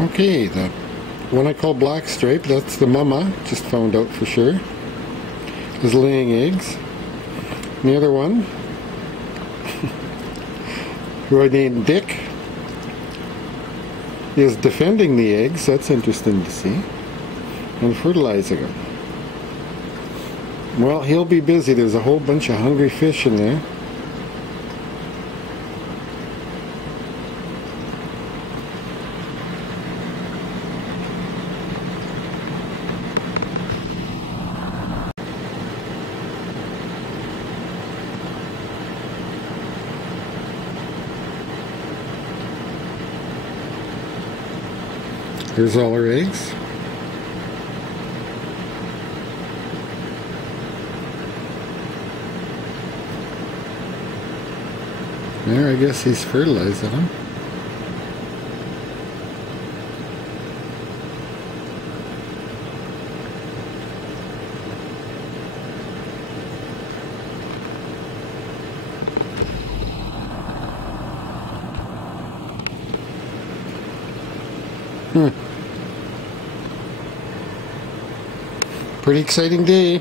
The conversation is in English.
Okay, the one I call black stripe, that's the mama, just found out for sure, is laying eggs. And the other one, who I named Dick, is defending the eggs. That's interesting to see. And fertilizing them. Well, he'll be busy. There's a whole bunch of hungry fish in there. Here's all our eggs. There, I guess he's fertilizing them. Pretty exciting day.